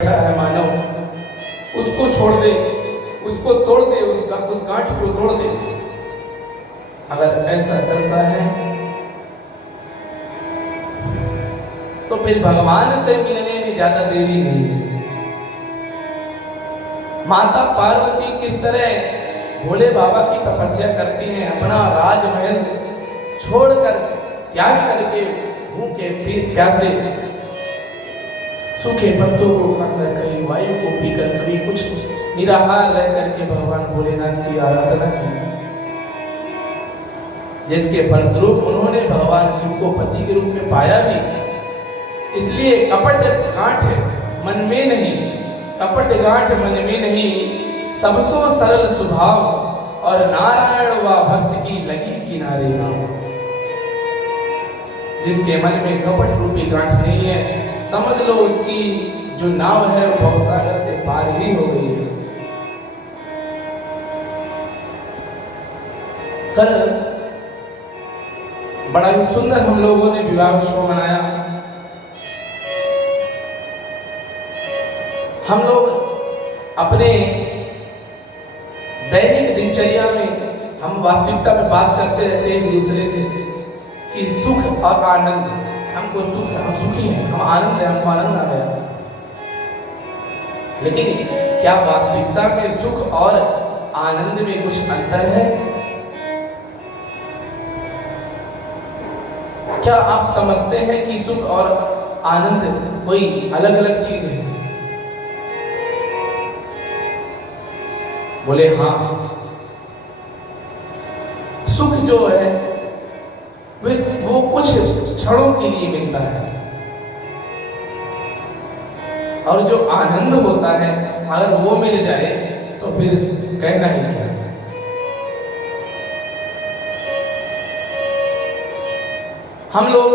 है मानव, उसको छोड़ दे, उसको तोड़ दे, उस गांठ को तोड़ दे। अगर ऐसा करता है तो फिर भगवान से मिलने में ज्यादा देरी नहीं है। माता पार्वती किस तरह भोले बाबा की तपस्या करती हैं, अपना राजमहल छोड़कर त्याग करके भूखे प्यासे सूखे पत्तों को खाकर, कहीं वायु को पीकर, कभी कुछ निराहार रह करके भगवान भोलेनाथ की आराधना की, जिसके फलस्वरूप उन्होंने भगवान शिव को पति के रूप में पाया भी। इसलिए कपट गांठ मन में नहीं, कपट गांठ मन में नहीं, सबसो सरल स्वभाव, और नारायण व भक्त की लगी किनारे नाव। जिसके मन में कपट रूपी गांठ नहीं है, समझ लो उसकी जो नाव है वो भवसागर से पार ही हो गई है। कल बड़ा ही सुंदर हम लोगों ने विवाह उत्सव मनाया। हम लोग अपने दैनिक दिनचर्या में हम वास्तविकता पे बात करते रहते हैं एक दूसरे से कि सुख और आनंद, हमको सुख, हम सुखी हैं, हम आनंद है, हमको आनंद आ गया। लेकिन क्या वास्तविकता में सुख और आनंद में कुछ अंतर है? क्या आप समझते हैं कि सुख और आनंद कोई अलग अलग चीज है? बोले हाँ। सुख जो है वो कुछ क्षणों के लिए मिलता है, और जो आनंद होता है अगर वो मिल जाए तो फिर कहना ही क्या। हम लोग,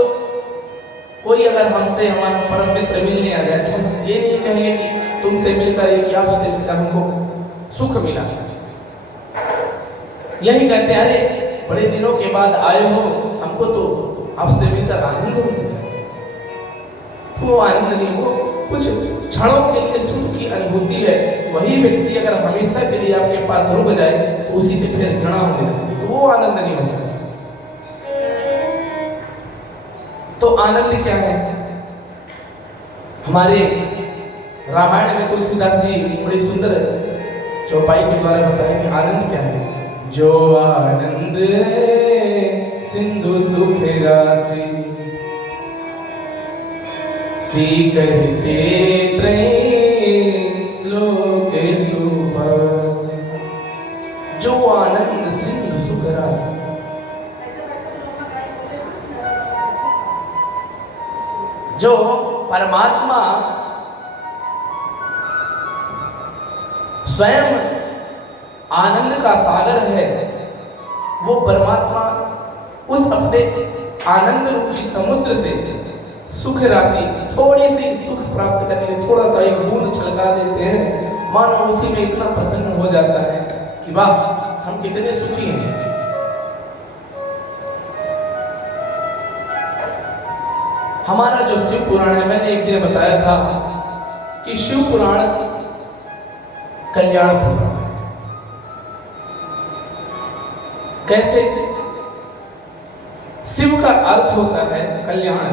कोई अगर हमसे, हमारा परम मित्र मिलने आ गया तो हम ये नहीं कहेंगे कि तुमसे मिलकर, कि आपसे मिलकर हमको सुख मिला। यही कहते हैं अरे बड़े दिनों के बाद आए हो, हमको तो आपसे मिलकर आनंद हो गया। वो आनंद नहीं, वो कुछ क्षणों के लिए सुख की अनुभूति है। वही व्यक्ति अगर हमेशा के लिए आपके पास रुक जाए तो उसी से फिर घृणा होने लगती, तो वो आनंद नहीं हो सकता। तो आनंद क्या है? हमारे रामायण में तुलसीदास जी बड़ी सुंदर चौपाई के द्वारा बताया कि आनंद क्या है। जो आनंद है सिंधु सुख राशि, सी कहते लोकेषु भासि। जो आनंद सिंधु सुख राशि, जो परमात्मा स्वयं आनंद का सागर है, वो परमात्मा उस अपने आनंद रूपी समुद्र से सुख राशि, थोड़ी सी सुख प्राप्त करने के लिए थोड़ा सा एक बूंद छलका देते हैं, मानो उसी में इतना प्रसन्न हो जाता है कि वाह हम कितने सुखी हैं। हमारा जो शिव पुराण है, मैंने एक दिन बताया था कि शिव पुराण कल्याण पुराण। कैसे? शिव का अर्थ होता है कल्याण,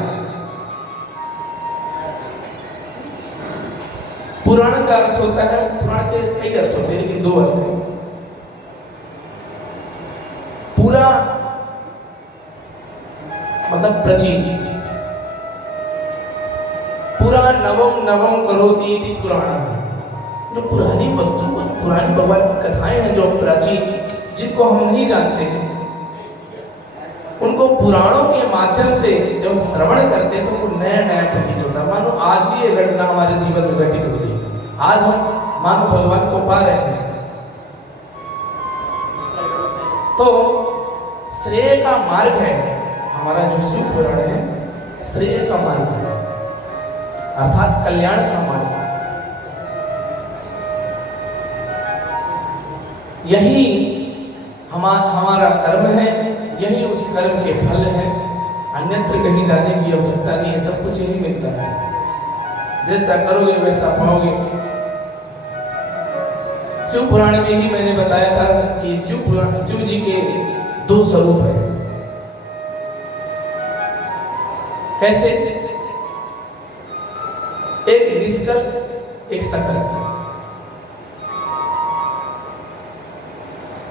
पुराण का अर्थ होता है, पुराण के कई अर्थ होते हैं लेकिन दो अर्थ हैं। पूरा मतलब प्राचीन, पूरा नवम नवम करोति इति पुराण। जो पुरानी वस्तु, पुरानी भगवान की कथाएं हैं जो प्राचीन, जिनको हम नहीं जानते हैं, उनको पुराणों के माध्यम से जब श्रवण करते हैं तो वो नया नया प्रतीत होता है, मानो आज ही ये घटना हमारे जीवन में घटित हो रही है। आज हम मानो भगवान को पा रहे हैं। तो श्रेय का मार्ग है हमारा जो शिव पुराण है, श्रेय का मार्ग है, अर्थात कल्याण का मार्ग। यही हमारा कर्म है, यही उस कर्म के फल है। अन्यत्र कहीं जाने की आवश्यकता नहीं है, सब कुछ यही मिलता है। जैसा करोगे वैसा पाओगे। शिव पुराण में ही मैंने बताया था कि शिव जी के 2 स्वरूप हैं। कैसे? एक निष्कल, एक सकल।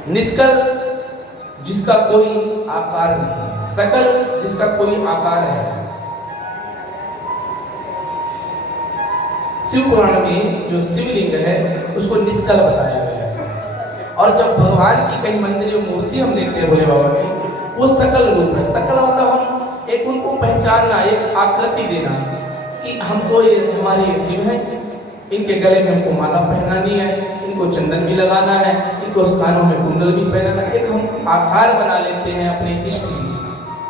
निष्कल जिसका कोई आकार नहीं है, सकल जिसका कोई आकार है। शिव पुराण में जो शिवलिंग है उसको निष्कल बताया गया है। और जब भगवान की कई मंदिर मूर्ति हम देखते हैं भोले बाबा की, वो सकल रूप है। सकल मतलब हम एक उनको पहचानना, एक आकृति देना कि हमको ये हमारे शिव हैं, इनके गले में हमको माला पहनानी है, इनको चंदन भी लगाना है, इनको कानों में कुंडल भी पहनाना है। एक हम आकार बना लेते हैं अपने इष्ट जी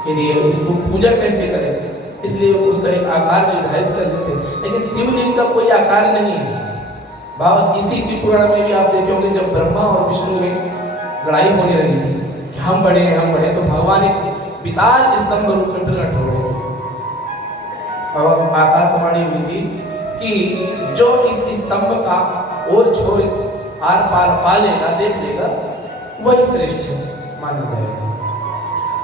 के लिए, उसको पूजा कैसे करें इसलिए उसका एक आकार निर्धारित कर देते हैं। लेकिन शिवलिंग का कोई आकार नहीं है। भाव इसी शिव पुराण में भी आप देखे होंगे, जब ब्रह्मा और विष्णु में लड़ाई होने लगी थी कि हम बड़े, तो भगवान एक विशाल स्तंभ रूप में प्रकट हो गए थे और आकाशवाणी हुई थी कि जो इस स्तंभ का और छोर आर पार पा लेगा, देख लेगा, वही श्रेष्ठ माना जाएगा।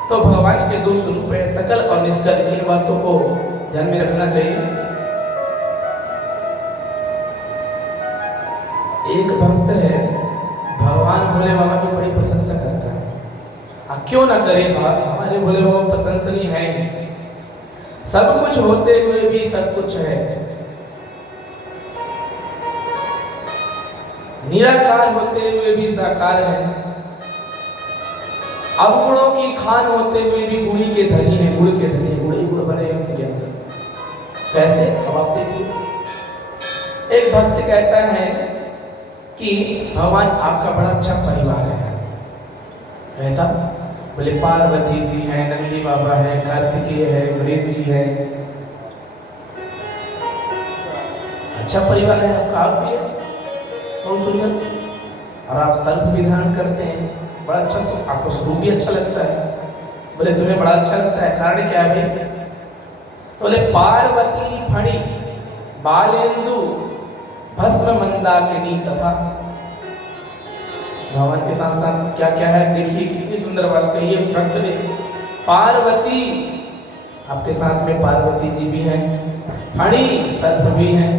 तो भगवान के 2 स्वरूप है, सकल और निष्कल। इन बातों को ध्यान में रखना चाहिए। एक भक्त है, भगवान भोले बाबा की बड़ी प्रशंसा करता है। क्यों ना करे बात, हमारे भोले बाबा प्रशंसनीय है। सब कुछ होते हुए भी सब कुछ है, निराकार होते हुए भी साकार है, अवगुणों की खान होते हुए भी गुणी के धनी है, गुण के धनी है। गुण बने हम क्या? कैसे? अब आप देखिए, एक भक्त कहता है कि भगवान आपका बड़ा अच्छा परिवार है। कैसा? बोले पार्वती जी है, नंदी बाबा है, कार्तिकेय है, गणेश जी है। अच्छा परिवार है आपका, आप भी है बहुत सुंदर, और आप सर्व विधान करते हैं, बड़ा अच्छा, आपको स्वरूप भी अच्छा लगता है। बोले तुम्हें बड़ा अच्छा लगता है, कारण क्या है भाई? बोले पार्वती फणी बालेंदु भस्म मंदाकिनी तथा। भगवान के साथ साथ क्या क्या है देखिए, कितनी सुंदर बात कही है उस भक्त ने। पार्वती, आपके साथ में पार्वती जी भी हैं, फणी सर्प भी हैं,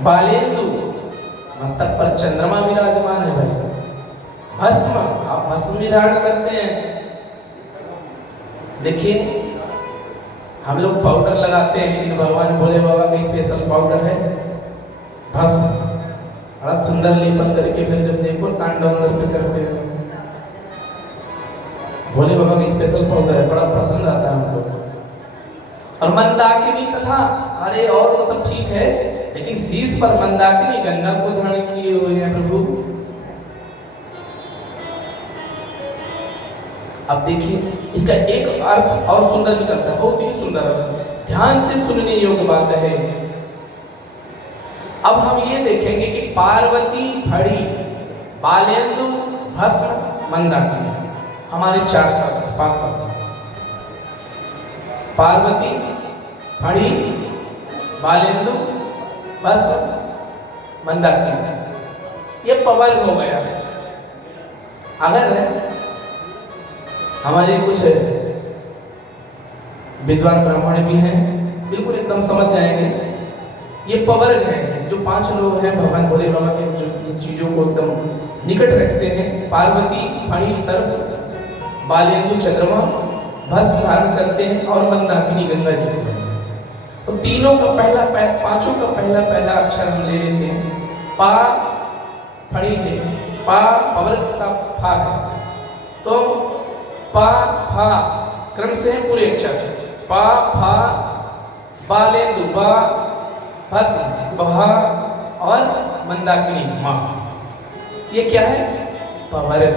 बालेंदु मस्तक पर चंद्रमा विराजमान है भाई, भस्म आप भस्म भी धारण करते हैं। देखिए हम लोग पाउडर लगाते हैं, लेकिन भगवान भोले बाबा का स्पेशल पाउडर है भस्म, बड़ा सुंदर लेपन करके फिर जब देखो तांडव नृत्य करते हैं। भोले बाबा का स्पेशल पाउडर है, बड़ा पसंद आता है हमको। और मंदाकिनी तथा, अरे और तो सब ठीक है, लेकिन शीश पर मंदाकिनी गंगा को धारण किए हुए हैं प्रभु। अब देखिए इसका एक अर्थ और सुंदर निकलता है, बहुत ही सुंदर अर्थ, ध्यान से सुनने योग्य बात है। अब हम ये देखेंगे कि पार्वती फड़ी बालेंदु भस्म मंदाकिनी, हमारे 4 शब्द 5 शब्द। पार्वती फड़ी बालेंदु भस्म मंदाकिनी, ये पवर्ग हो गया। अगर हमारे कुछ विद्वान ब्राह्मण भी हैं, बिल्कुल एकदम समझ जाएंगे, ये पवर्ग है। जो 5 लोग हैं भगवान भोले बाबा के, जो चीजों को एकदम निकट रखते हैं, पार्वती फणी सर्प बालेंदु चंद्रमा भस्म धारण करते हैं, और मंदाकिनी गंगा जी को। तो तीनों का पहला 5 का पहला अक्षर हम ले लेते हैं। पा फणी से, पा पवर्ग का फा है, तो पा फा क्रम से पूरे अक्षर, पा फा बालेंदु बा भस्म बहा और मंदाकिनी माँ, ये क्या है? पवर्ग।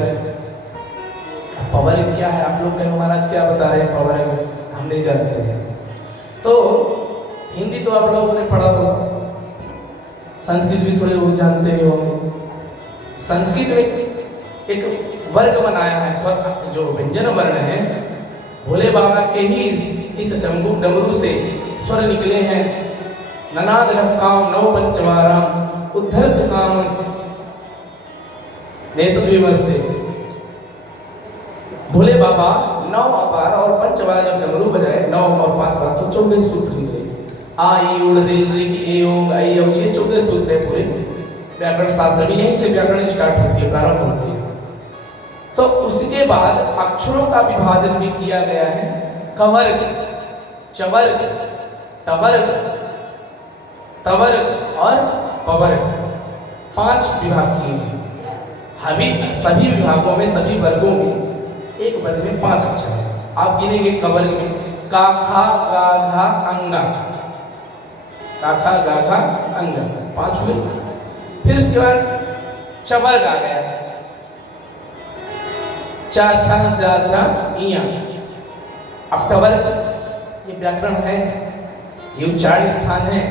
पवर्ग क्या है? आप लोग कहें महाराज क्या बता रहे हैं पवर्ग, हम नहीं जानते हैं। तो हिंदी तो आप लोगों ने पढ़ा होगा, संस्कृत भी थोड़े बहुत जानते ही होंगे। संस्कृत में एक वर्ग बनाया है, स्वर जो व्यंजन वर्ण है, भोले बाबा के ही इस डमरू से स्वर निकले हैं। ननाद काम नव पंचवाराम उद्धर्त काम नेत्र विवर से भोले बाबा 9 बार और 5 बार जब डमरू बजाए 9 और 5 बार तो 14 सूत्र निकले। आई उड़ रिल रिग ए ओग आई औ, ये 14 सूत्र है पूरे व्याकरण शास्त्र में। यहीं से व्याकरण स्टार्ट होती है, प्रारंभ होती है। तो उसके बाद अक्षरों का विभाजन भी किया गया है। कवर्ग, चवर्ग, टवर्ग, तवर्ग और पवर्ग, 5 विभाग किए हैं। सभी विभागों में, सभी वर्गों में एक वर्ग में 5 अक्षर है। आप गिनेंगे कवर्ग में का खा गा घा अंगा, का खा गा घा अंगा 5 हुए। फिर उसके बाद चवर्ग आ गया, चा छा जा झा इया। अब टवर्ग ये व्याकरण है, ये उच्चारण स्थान है।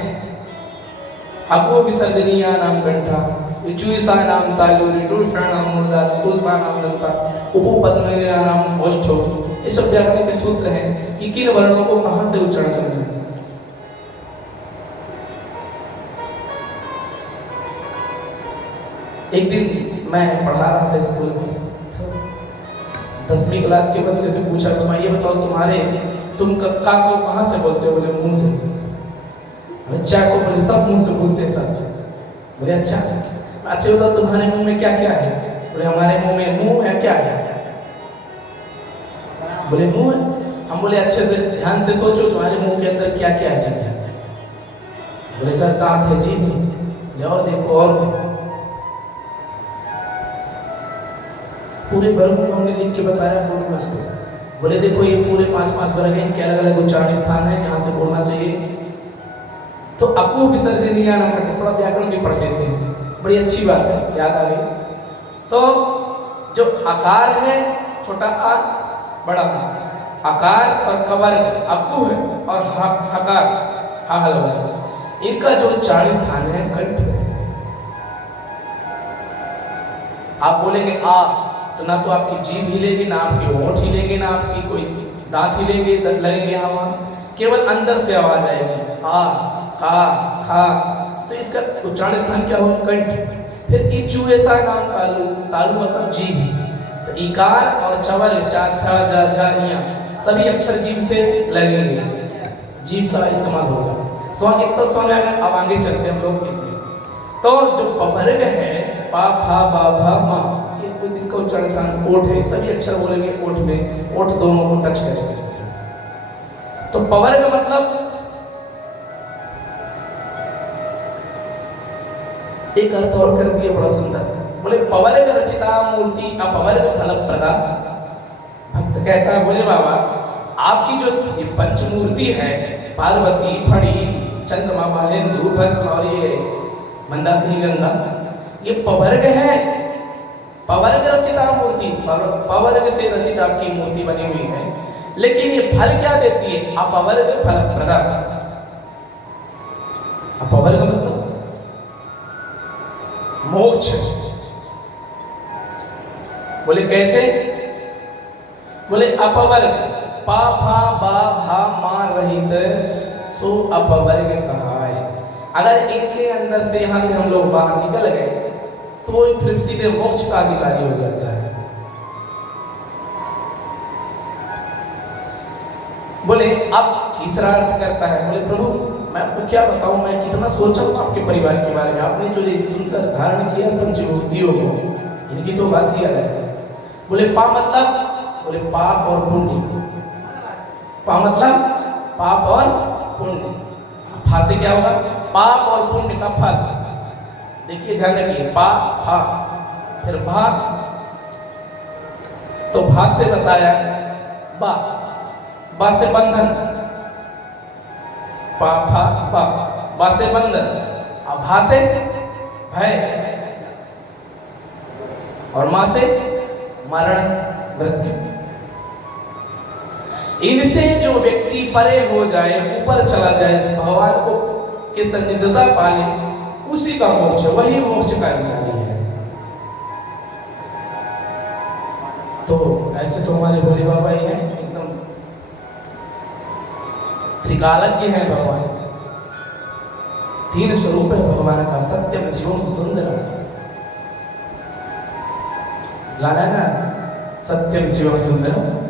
अगो विसर्जनीय नाम कंठा, विचुसा नाम तालु, रिटुसा नाम मुर्दा, तुलसा नाम दंता, उपपद्मनिरा नाम ओष्ठो। ये सब व्याकरण के सूत्र हैं कि किन वर्णों को कहां से उच्चारण करना है। एक दिन मैं पढ़ा रहा था स्कूल में, 10वीं क्लास के बच्चे से पूछा, तुम ये बताओ तुम कक्का को कहां से बोलते हो? बोले मुंह से। बच्चा को बोले सब मुंह से बोलते हैं सर। बोले अच्छा बताओ तुम्हारे मुंह में क्या क्या है? बोले हमारे मुंह में मुंह है, क्या है? बोले मुंह है। हम बोले अच्छे से ध्यान से सोचो तुम्हारे मुंह के अंदर क्या क्या है? बोले सर दांत है जी। बोले और देखो और पूरे वर्ग को हमने लिख के बताया बोलना उसको। बोले देखो ये पूरे 5-5 वर्ग हैं, इनके अलग अलग उच्चारण स्थान है, यहाँ से बोलना चाहिए। तो अकु विसर्जनीय नाम करके थोड़ा व्याकरण भी पढ़ लेते हैं, बड़ी अच्छी बात है, याद आ गई। तो जो आकार है, छोटा आ बड़ा आ, आकार और कवर्ग अकु है और हकार हा हलवा, इनका जो उच्चारण स्थान है कंठ है। आप बोलेंगे आ तो ना तो आपकी जीभ हिलेगी, ना आपके होंठ हिलेंगे, ना आपकी कोई दांत हिलेंगे, दंत लगेंगे, हवा केवल अंदर से आवाज आएगी आ का खा। तो इसका उच्चारण स्थान क्या होगा? कंठ। फिर इचू ऐसा नाम तालु, तालु मतलब जीभ। तो इकार और चवर्ग चा छा जा झा इया सभी अक्षर जीभ से लगेंगे, जीभ का इस्तेमाल होगा। स्वर एक तो स्वर आएगा। अब आगे चलते हम लोग इसमें। तो जो पवर्ग है पा फा बा भा मा, इसका उच्चारण स्थान ओठ है। सभी अक्षर बोलेंगे ओठ में, ओठ दोनों को टच करेंगे। तो पवर्ग मतलब एक अर्थ और कर दिया बड़ा सुंदर। बोले पवर्ग रचिता मूर्ति अपवर्ग फलप्रदा। भक्त कहता है बोले बाबा आपकी जो ये पंचमूर्ति है, पार्वती, फड़ी, चंद्रमा, मालेंदु, भस्म और ये मंदाकिनी गंगा, ये पवर्ग है। पवर्ग रचिता मूर्ति, पवर्ग से रचित आपकी मूर्ति बनी हुई है। लेकिन ये फल क्या देती है? अपवर्ग फल प्रदा। अपवर्ग मतलब मोक्ष। बोले कैसे? बोले अपवर्ग पा फा बा भा मा रहित सो अपवर्ग कहा है। अगर इनके अंदर से यहां से हम लोग बाहर निकल गए तो फिर सीधे मोक्ष का अधिकारी हो जाता है। बोले अब तीसरा अर्थ करता है। बोले प्रभु मैं आपको क्या बताऊं, मैं कितना सोचा हूं आपके परिवार के बारे में। आपने जो ये सुंदर धारण किया पंचभूतियों को, इनकी तो बात ही अलग है। बोले पा मतलब, बोले पाप और पुण्य। पा मतलब पाप और पुण्य। फा से क्या होगा? पाप और पुण्य का फल। देखिए ध्यान रखिए, पा फा फिर भा, तो भा से बताया बा, बा से बंधन, पा फा बा, बा से बंधन, अब भा से भय और मां से मरण मृत्यु। इनसे जो व्यक्ति परे हो जाए, ऊपर चला जाए, भगवान को के सन्निधता पाले, उसी का मोक्ष, वही मोक्ष का अधिकारी है। वैसे तो हमारे भोले बाबा ही हैं, एकदम त्रिकालज्ञ हैं भगवान। 3 स्वरूप है भगवान का, सत्यम शिवम सुंदरम। गाना ना, सत्यम शिवम सुंदरम